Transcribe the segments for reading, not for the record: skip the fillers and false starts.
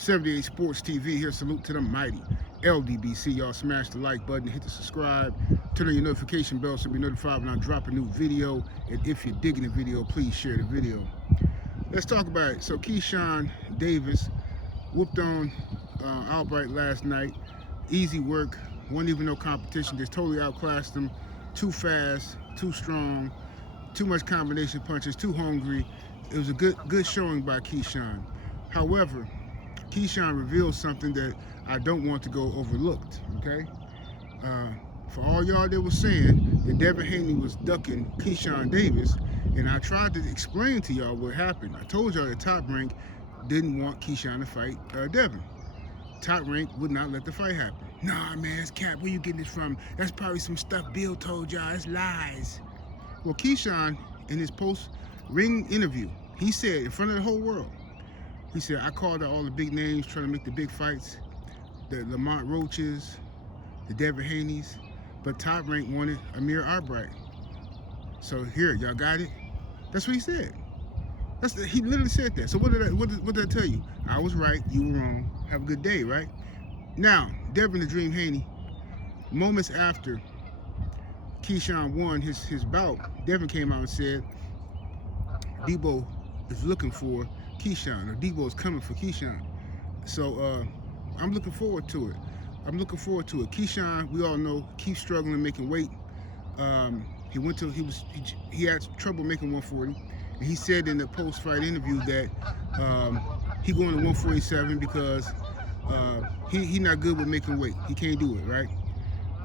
78 Sports TV here. Salute to the mighty LDBC. Y'all smash the like button, hit the subscribe, turn on your notification bell so you'll be notified when I drop a new video. And if you're digging the video, please share the video. Let's talk about it. So Keyshawn Davis whooped on Albright last night. Easy work, wasn't even no competition. Just totally outclassed him. Too fast, too strong, too much combination punches, too hungry. It was a good showing by Keyshawn. However, Keyshawn revealed something that I don't want to go overlooked, okay? For all y'all that was saying that Devin Haney was ducking Keyshawn Davis, and I tried to explain to y'all what happened. I told y'all that Top Rank didn't want Keyshawn to fight Devin. Top Rank would not let the fight happen. Nah, man, it's cap. Where you getting this from? That's probably some stuff Bill told y'all. It's lies. Well, Keyshawn, in his post-ring interview, he said in front of the whole world, he said, I called out all the big names trying to make the big fights, the Lamont Roaches, the Devin Haneys, but Top Rank wanted Amir Albright. So here, y'all got it? That's what he said. He literally said that. So what did I tell you? I was right, you were wrong. Have a good day, right? Now, Devin the Dream Haney, moments after Keyshawn won his bout, Devin came out and said, Debo is looking for Keyshawn, or Debo is coming for Keyshawn. So I'm looking forward to it. Keyshawn, we all know, keeps struggling making weight. He had trouble making 140. And he said in the post-fight interview that he going to 147 because he not good with making weight. He can't do it, right?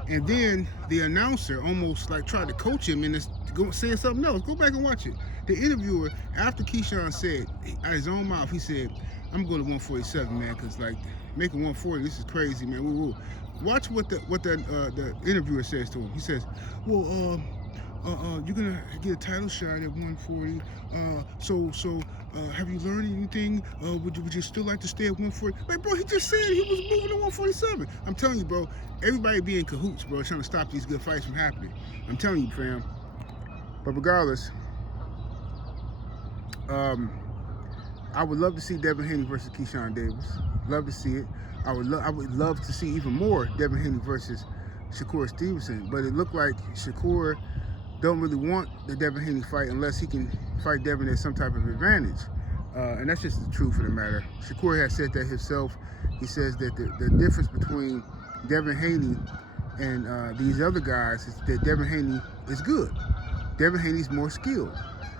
And then the announcer almost like tried to coach him and saying something else. Go back and watch it. The interviewer, after Keyshawn said, out of his own mouth, he said, I'm going to 147, man, because like making 140, this is crazy, man. Woo-woo. Watch what the interviewer says to him. He says, well, you're gonna get a title shot at 140. So have you learned anything? Would you still like to stay at 140? Like, bro, he just said he was moving to 147. I'm telling you, bro, everybody be in cahoots, bro, trying to stop these good fights from happening. I'm telling you, fam. But regardless, I would love to see Devin Haney versus Keyshawn Davis. Love to see it. I would love to see even more Devin Haney versus Shakur Stevenson. But it looked like Shakur don't really want the Devin Haney fight unless he can fight Devin at some type of advantage. And that's just the truth of the matter. Shakur has said that himself. He says that the difference between Devin Haney and these other guys is that Devin Haney is good. Devin Haney's more skilled.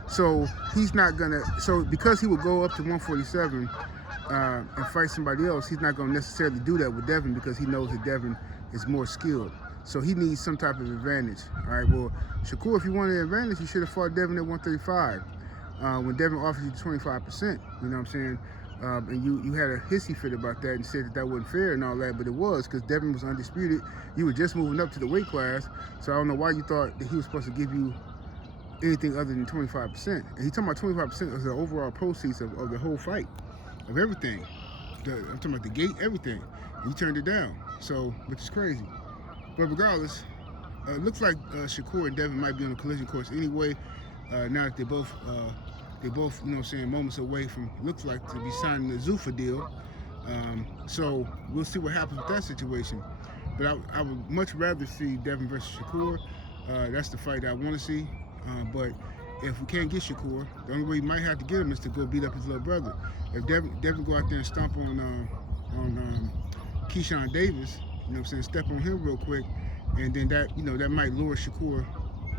So he's not gonna, because he would go up to 147 and fight somebody else, he's not gonna necessarily do that with Devin because he knows that Devin is more skilled. So he needs some type of advantage. All right, well, Shakur, if you wanted an advantage, you should have fought Devin at 135 when Devin offered you 25%, you know what I'm saying? And you had a hissy fit about that and said that wasn't fair and all that, but it was because Devin was undisputed. You were just moving up to the weight class, so I don't know why you thought that he was supposed to give you anything other than 25%. And he's talking about 25% of the overall proceeds of the whole fight, of everything. I'm talking about the gate, everything. And he turned it down, so, which is crazy. But regardless, it looks like Shakur and Devin might be on a collision course anyway. Now that they're both, you know what I'm saying, moments away from, looks like, to be signing the Zuffa deal. So we'll see what happens with that situation. But I would much rather see Devin versus Shakur. That's the fight I want to see. But if we can't get Shakur, the only way we might have to get him is to go beat up his little brother. If Devin go out there and stomp on Keyshawn Davis, you know what I'm saying, step on him real quick, and then that, you know, that might lure Shakur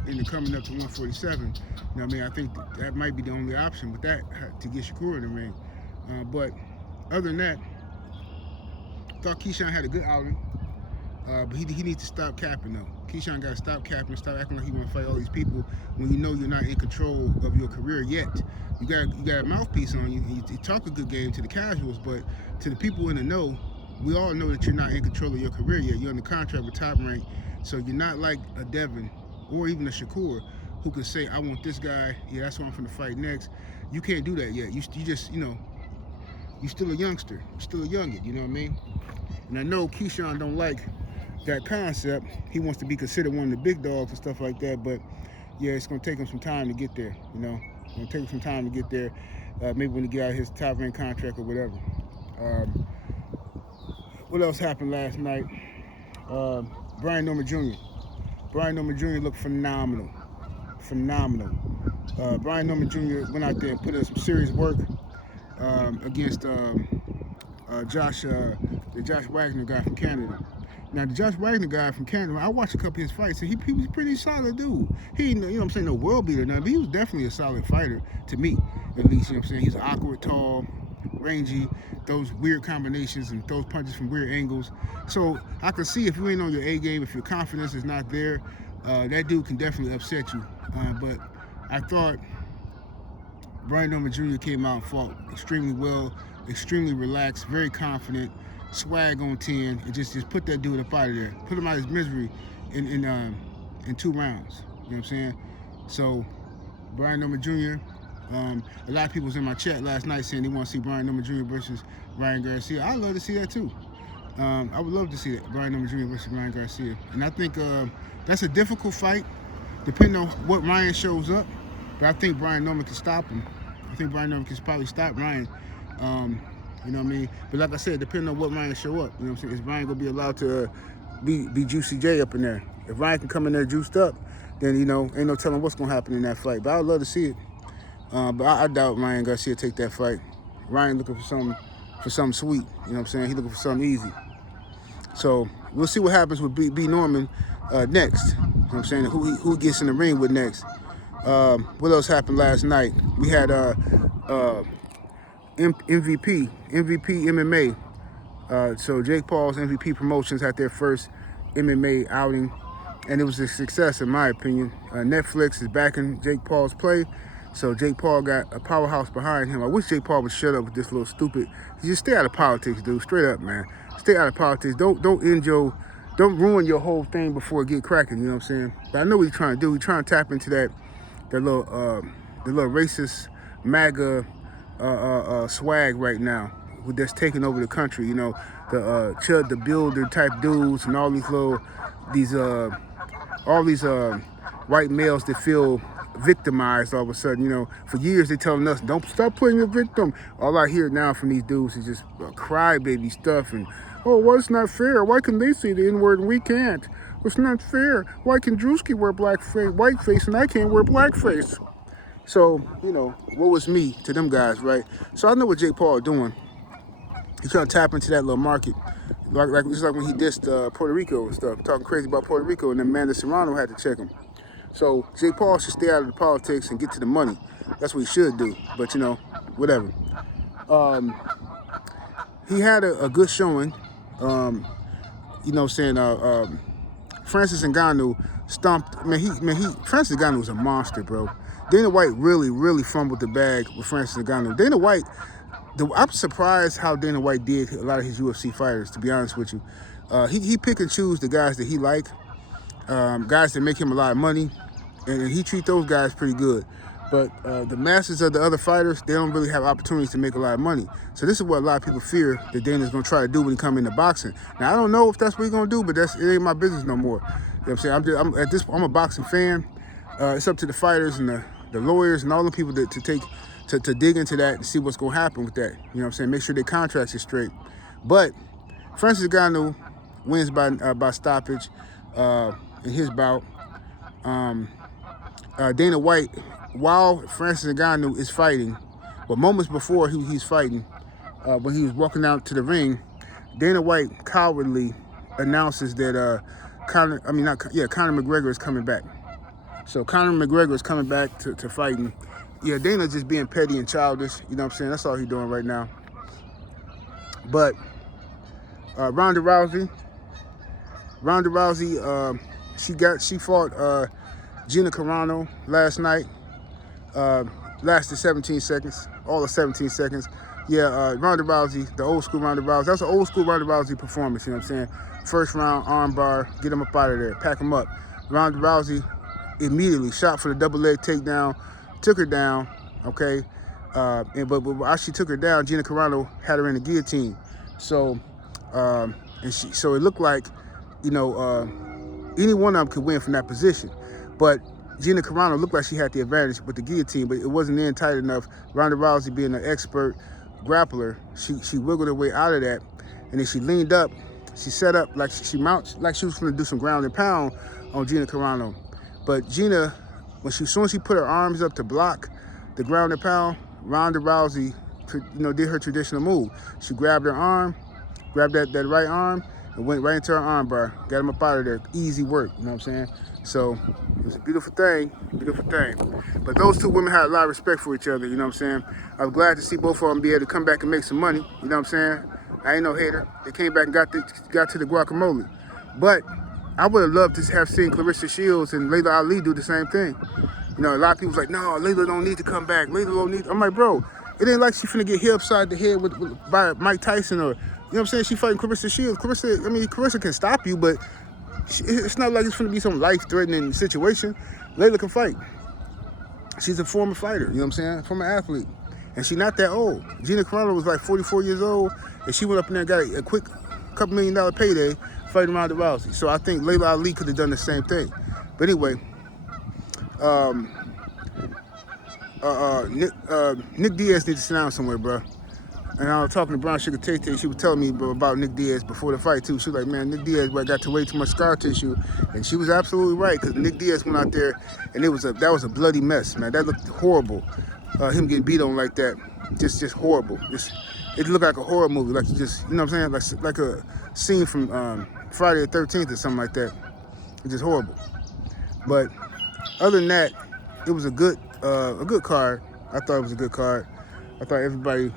into coming up to 147. You know what I mean? I think that might be the only option with that, to get Shakur in the ring. But other than that, I thought Keyshawn had a good outing. But he needs to stop capping, though. Keyshawn got to stop capping, stop acting like he want to fight all these people when you know you're not in control of your career yet. You got a mouthpiece on you. You talk a good game to the casuals, but to the people in the know, we all know that you're not in control of your career yet. You're under contract with Top Rank, so you're not like a Devin or even a Shakur who can say, I want this guy, yeah, that's what I'm going to fight next. You can't do that yet. You just, you know, you're still a youngster. You're still a youngin', you know what I mean? And I know Keyshawn don't like that concept. He wants to be considered one of the big dogs and stuff like that, but yeah, it's going to take him some time to get there, you know? It's going to take him some time to get there, maybe when he get out of his Top Rank contract or whatever. Um, what else happened last night? Uh, Brian Norman Jr. Brian Norman Jr. looked phenomenal. Phenomenal. Brian Norman Jr. went out there and put in some serious work against the Josh Wagner guy from Canada. Now the Josh Wagner guy from Canada, I watched a couple of his fights, and he was a pretty solid dude. He, you know what I'm saying, no world beater, nothing, but he was definitely a solid fighter to me, at least. You know what I'm saying? He's awkward, tall, rangy, those weird combinations and those punches from weird angles. So I can see if you ain't on your A game, if your confidence is not there, that dude can definitely upset you. But I thought Brian Norman Jr. came out and fought extremely well, extremely relaxed, very confident, swag on 10, and just put that dude up out of there. Put him out of his misery in 2 rounds. You know what I'm saying? So Brian Norman Jr., a lot of people was in my chat last night saying they want to see Brian Norman Jr. versus Ryan Garcia. I'd love to see that too. I would love to see that, Brian Norman Jr. versus Ryan Garcia. And I think that's a difficult fight, depending on what Ryan shows up. But I think Brian Norman can stop him. I think Brian Norman can probably stop Ryan. You know what I mean? But like I said, depending on what Ryan show up, you know what I'm saying? Is Ryan gonna be allowed to be Juicy J up in there? If Ryan can come in there juiced up, then, you know, ain't no telling what's gonna happen in that fight. But I would love to see it. But I doubt Ryan Garcia take that fight. Ryan looking for something sweet. You know what I'm saying? He looking for something easy. So we'll see what happens with B Norman next. You know what I'm saying? Who gets in the ring with next? What else happened last night? We had MVP MMA. So Jake Paul's MVP Promotions had their first MMA outing, and it was a success in my opinion. Netflix is backing Jake Paul's play, so Jake Paul got a powerhouse behind him. I wish Jake Paul would shut up with this little stupid. Just stay out of politics, dude. Straight up, man. Stay out of politics. Don't ruin your whole thing before it get cracking. You know what I'm saying? But I know what he's trying to do. He's trying to tap into the little racist MAGA swag right now that's taking over the country. You know, the Chud the Builder type dudes and all these white males that feel victimized all of a sudden. You know, for years they telling us, don't stop playing your victim. All I hear now from these dudes is just crybaby stuff and, oh, well, it's not fair. Why can they say the N-word and we can't? It's not fair. Why can Drewski wear whiteface and I can't wear blackface? So, you know, what was me to them guys, right? So I know what Jake Paul doing. He's trying to tap into that little market. Just like when he dissed Puerto Rico and stuff, talking crazy about Puerto Rico, and then Amanda Serrano had to check him. So Jake Paul should stay out of the politics and get to the money. That's what he should do. But, you know, whatever. He had a good showing. You know what I'm saying? Francis Ngannou stomped. Francis Ngannou was a monster, bro. Dana White really fumbled the bag with Francis Ngannou. Dana White, I'm surprised how Dana White did a lot of his UFC fighters, to be honest with you. He pick and choose the guys that he like, guys that make him a lot of money, and he treat those guys pretty good. But the masses of the other fighters, they don't really have opportunities to make a lot of money. So this is what a lot of people fear that Dana's going to try to do when he come into boxing. Now, I don't know if that's what he's going to do, but it ain't my business no more. You know what I'm saying? I'm a boxing fan. It's up to the fighters and the lawyers and all the people to dig into that and see what's going to happen with that. You know what I'm saying? Make sure their contracts are straight. But Francis Ngannou wins by stoppage in his bout. Dana White, while Francis Ngannou is fighting, but moments before he's fighting, when he was walking out to the ring, Dana White cowardly announces that Conor McGregor is coming back. So Conor McGregor is coming back to fighting. Yeah, Dana's just being petty and childish. You know what I'm saying? That's all he's doing right now. But Ronda Rousey, she fought Gina Carano last night. Lasted 17 seconds, all of 17 seconds. Yeah, Ronda Rousey, the old school Ronda Rousey. That's an old school Ronda Rousey performance, you know what I'm saying? First round, arm bar, get him up out of there, pack him up. Ronda Rousey immediately shot for the double leg takedown, took her down, okay? But while she took her down, Gina Carano had her in the guillotine. So, so it looked like, you know, any one of them could win from that position. But Gina Carano looked like she had the advantage with the guillotine, but it wasn't in tight enough. Ronda Rousey, being an expert, grappler. She wiggled her way out of that, and then she leaned up. She set up like she mounts like she was going to do some ground and pound on Gina Carano. But Gina, as soon as she put her arms up to block the ground and pound, Ronda Rousey, did her traditional move. She grabbed her arm, grabbed that right arm, and went right into her arm bar. Got him up out of there. Easy work, you know what I'm saying? So it was a beautiful thing, beautiful thing. But those two women had a lot of respect for each other, you know what I'm saying? I was glad to see both of them be able to come back and make some money, you know what I'm saying? I ain't no hater. They came back and got to the guacamole. But I would have loved to have seen Clarissa Shields and Layla Ali do the same thing. A lot of people's like, no, Layla don't need to come back. Layla don't need. I'm like, bro, it ain't like she finna get hit upside the head by Mike Tyson or, you know what I'm saying? She fighting Clarissa Shields. Clarissa can stop you, but it's not like it's finna be some life-threatening situation. Layla can fight. She's a former fighter, you know what I'm saying? Former athlete. And she's not that old. Gina Carano was like 44 years old, and she went up in there and got a quick $2 million payday fighting Ronda Rousey. So I think Layla Ali could have done the same thing. But anyway, Nick Diaz needs to sit down somewhere, bro. And I was talking to Brown Sugar Tay Tay. She was telling me about Nick Diaz before the fight, too. She was like, man, Nick Diaz got to way too much scar tissue. And she was absolutely right, because Nick Diaz went out there, and that was a bloody mess, man. That looked horrible. Him getting beat on like that, just horrible. It looked like a horror movie, like you know what I'm saying? Like a scene from Friday the 13th or something like that. It's just horrible. But other than that, it was a good card. I thought it was a good card. I thought everybody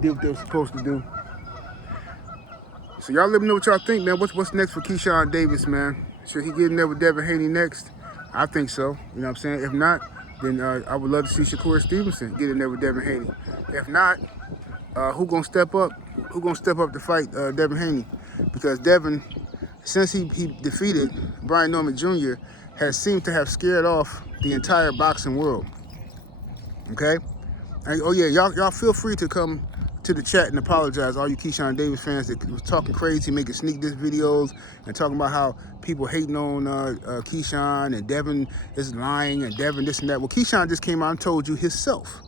did what they were supposed to do. So y'all let me know what y'all think, man. What's next for Keyshawn Davis, man? Should he get in there with Devin Haney next? I think so. You know what I'm saying? If not, then I would love to see Shakur Stevenson get in there with Devin Haney. If not, who gonna step up? Who gonna step up to fight Devin Haney? Because Devin, since he defeated Brian Norman Jr., has seemed to have scared off the entire boxing world. Okay? And, oh yeah, y'all feel free to come to the chat and apologize, all you Keyshawn Davis fans that was talking crazy, making sneak diss videos and talking about how people hating on Keyshawn and Devin is lying and Devin this and that. Well, Keyshawn just came out and told you himself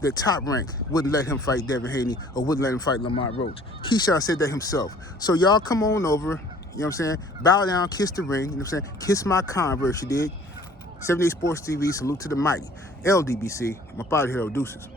that Top Rank wouldn't let him fight Devin Haney or wouldn't let him fight Lamont Roach. Keyshawn said that himself. So y'all come on over, you know what I'm saying? Bow down, kiss the ring, you know what I'm saying? Kiss my Converse, you dig? 78 Sports TV, salute to the mighty. LDBC, my father here, deuces.